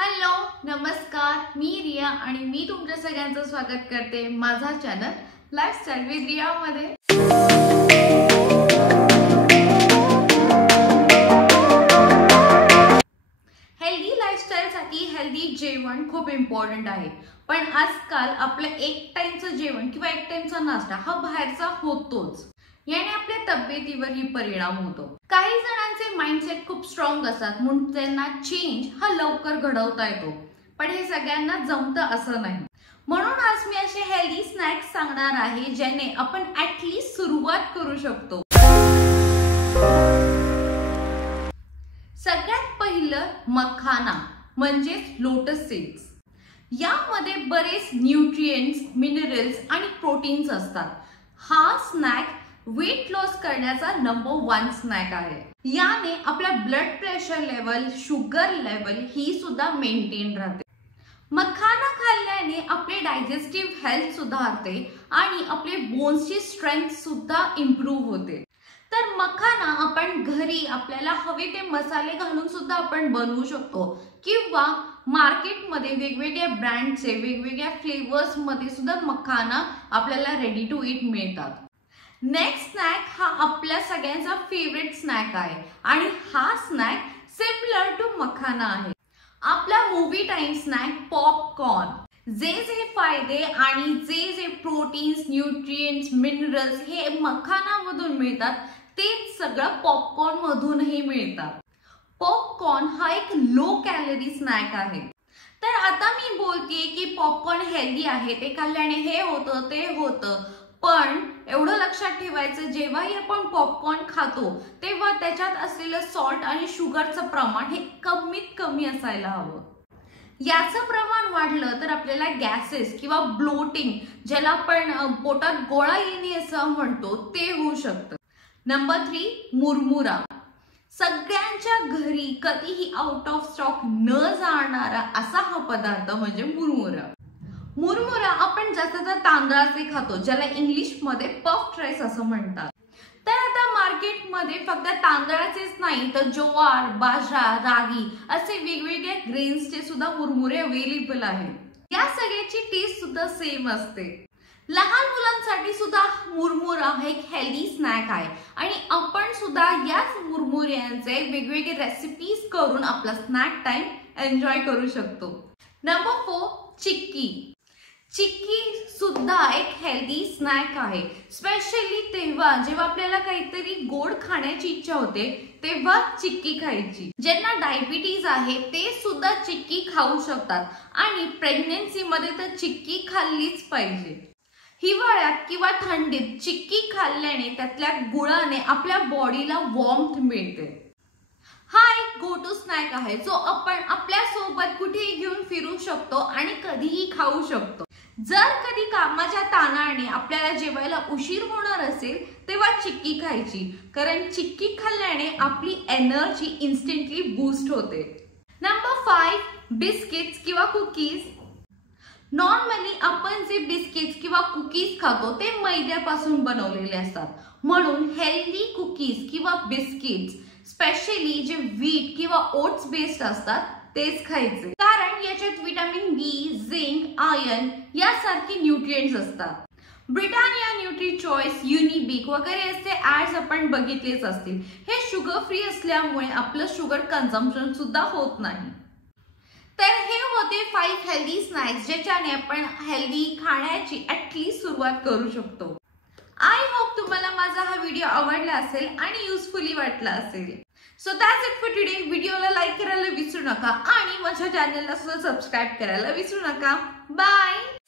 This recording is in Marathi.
हॅलो नमस्कार, मी रिया आणि मी तुमच्या सगळ्यांचं स्वागत करते माझा चॅनल लाईफस्टाईल विथ रिया मध्ये। हेल्दी लाईफस्टाईलसाठी हेल्दी जेवण खूप इम्पॉर्टंट आहे, पण आजकाल आपलं एक टाइमचं जेवण किंवा एक टाइमचा नाश्ता हा बाहेरचा होतोच। याने आपल्या तब्येतीवरही परिणाम होतो। काही जणांचे माइंडसेट खूप स्ट्रॉंग असतात म्हणून त्यांना चेंज हा लवकर घडवता येतो, पण हे सगळ्यांना जमतं असं नाही। म्हणून आज मी असे हेल्दी स्नॅक्स सांगणार आहे ज्याने आपण ॲटलीस्ट सुरुवात करू शकतो। सगळ्यात पहिलं मखाना म्हणजेच लोटस सीड्स। यामध्ये बरेच न्यूट्रिएंट्स, मिनरल्स आणि प्रोटीन्स असतात। हा स्नॅक वेट लॉस करण्याचा नंबर 1 स्नॅक आहे। याने आपला blood pressure level, sugar level ही सुद्धा मेंटेन राहते। मखाना खाल्ल्याने आपले डायजेस्टिव्ह हेल्थ सुधारते आणि आपले बोन्सची स्ट्रेंथ सुद्धा इम्प्रूव्ह होते। तर मखाना आपण घरी आपल्याला हवे ते मसाले घालून सुद्धा आपण बनवू शकतो किंवा मार्केटमध्ये वेगवेगळ्या ब्रँडचे वेगवेगळ्या फ्लेवर्स मध्ये सुद्धा मखाना आपल्याला रेडी टू ईट मिळतात। नेक्स्ट स्नॅक हा आपल्या सगळ्यांचा फेवरेट स्नॅक आहे आणि हा स्नॅक सिमिलर टू मखाना आहे। आपला मूवी टाइम स्नॅक पॉपकॉर्न। जे फायदे आणि जे प्रोटीन्स, न्यूट्रिएंट्स, मिनरल्स हे मखानामधून मिळतात तेच सगळं पॉपकॉर्न मधूनही मिळतात। पॉपकॉर्न हा एक लो कॅलरी स्नॅक आहे। तर आता मी बोलतेय की पॉपकॉर्न हेल्दी आहे, ते खाल्ल्याने हे होतं ते होतं, पण एवढं लक्षात ठेवायचं जेव्हाही आपण पॉपकॉर्न खातो तेव्हा त्याच्यात असलेलं सॉल्ट आणि शुगरचं प्रमाण हे कमीत कमी असायला हवं। याचं प्रमाण वाढलं तर आपल्याला गॅसेस किंवा ब्लोटिंग, ज्याला आपण पोटात गोळा येणे असं म्हणतो, ते होऊ शकतं। नंबर 3 मुरमुरा। सगळ्यांच्या घरी कधीही आउट ऑफ स्टॉक न जाणारा असा हा पदार्थ म्हणजे मुरमुरा। मुरमुरा आपण जास्त तांदळाचे खातो, ज्याला इंग्लिश मध्ये पफ्ड राईस असं म्हणतात। तर आता मार्केटमध्ये फक्त तांदळाचेच नाही तर ज्वार, बाजरा, रागी असे वेगवेगळ्या ग्रेन्सचे सुद्धा मुरमुरे अवेलेबल आहेत। या सगळ्याची टेस्ट सुद्धा सेम असते। लहान मुलांसाठी सुद्धा मुरमुरा हा एक हेल्दी स्नॅक आहे आणि आपण सुद्धा याच मुरमुऱ्यांचे वेगवेगळे रेसिपीज करून आपला स्नॅक टाइम एन्जॉय करू शकतो। नंबर 4 चिक्की। चिक्की सुद्धा एक हेल्दी स्नॅक आहे, स्पेशली तेव्हा जेव्हा आपल्याला काहीतरी गोड खाण्याची इच्छा होते तेव्हा चिक्की खायची। ज्यांना डायबिटीज आहे ते सुद्धा चिक्की खाऊ शकतात आणि प्रेग्नन्सी मध्ये तर चिक्की खाल्लीच पाहिजे। हिवाळ्यात किंवा थंडीत चिक्की खाल्ल्याने त्यातल्या गुळाने आपल्या बॉडीला वॉर्मथ मिळते। हा एक गो टू स्नॅक आहे जो आपण आपल्या सोबत कुठेही घेऊन फिरू शकतो आणि कधीही खाऊ शकतो। जर कधी कामाच्या ताणाने आपल्याला जेवायला उशीर होणार असेल तेव्हा चिक्की खायची, कारण चिक्की खाल्ल्याने आपली एनर्जी इन्स्टंटली बूस्ट होते। नंबर 5 बिस्किट्स किंवा कुकीज। नॉर्मली आपण जे बिस्किट्स किंवा कुकीज खातो ते मैद्यापासून बनवलेले असतात, म्हणून हेल्दी कुकीज किंवा बिस्किट्स स्पेशली जे व्हीट किंवा ओट्स बेस्ड असतात तेच खायचे, कारण याच्यात विटामिन बी, झिंक, आयर्न यासारखे न्यूट्रिएंट्स असतात। ब्रिटानिया न्यूट्री चॉईस, युनिबिक वगैरे असे ऍड्स आपण बघितलेच असतील। हे शुगर फ्री असल्यामुळे आपलं शुगर कन्झम्पशन सुद्धा होत नाही। तर हे होते 5 हेल्दी स्नॅक्स ज्याच्याने आपण हेल्दी खाण्याची ॲटलीस्ट सुरुवात करू शकतो। आय होप तुम्हाला माझा हा व्हिडिओ आवडला असेल आणि युजफुली वाटला असेल। So that's it for today. व्हिडिओला लाईक करायला विसरू नका आणि माझ्या चॅनलला सुद्धा सबस्क्राईब करायला विसरू नका। बाय।